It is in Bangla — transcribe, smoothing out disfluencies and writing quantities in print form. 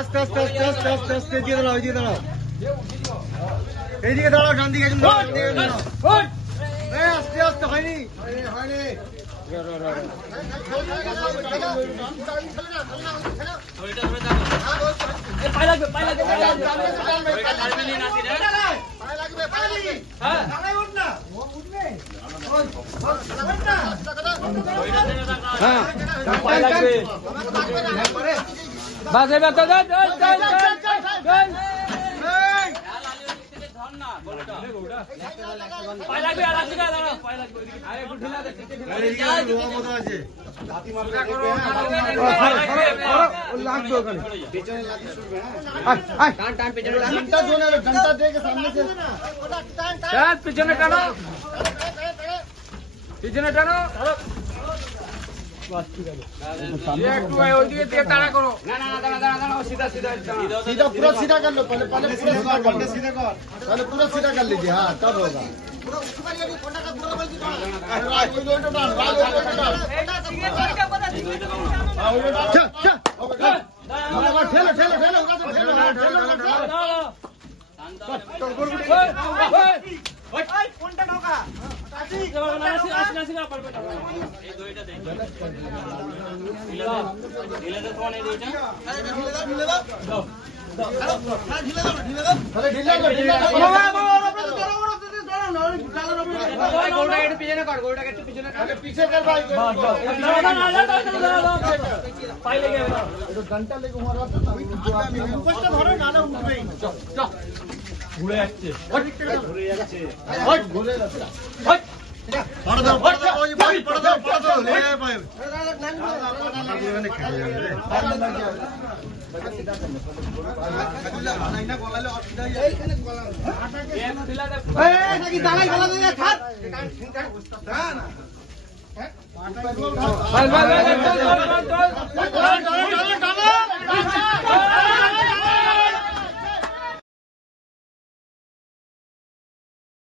আস্তে আস্তে আস্তে আস্তে আস্তে আস্তে দিয়ে দাঁড়াও এইদিকে দাঁড়াও ডান দিকে আস্তে আস্তে হয়নি বাস এবার তো পিছনে টানো পিছনে টানো सीधा पूरा सीधा कर लो पहले पहले पूरा सीधा कर लीजिए हाँ तब होगा ठेलो ठेलो ठेलो কোনটা ঢোকা पीछे कर भाई घंटा लेके धरो ना ঘুরে যাচ্ছে ঘুরে যাচ্ছে ঘুরে যাচ্ছে পড়া দাও পড়া দাও ওই পড়া দাও লে ভাই এখানে খেলে যাবে রে না গলালে অসুবিধা হয়ে যায় এখানে গলা এই নাকি দাঁড়াই গলা দিয়ে খাট হ্যাঁ না হ্যাঁ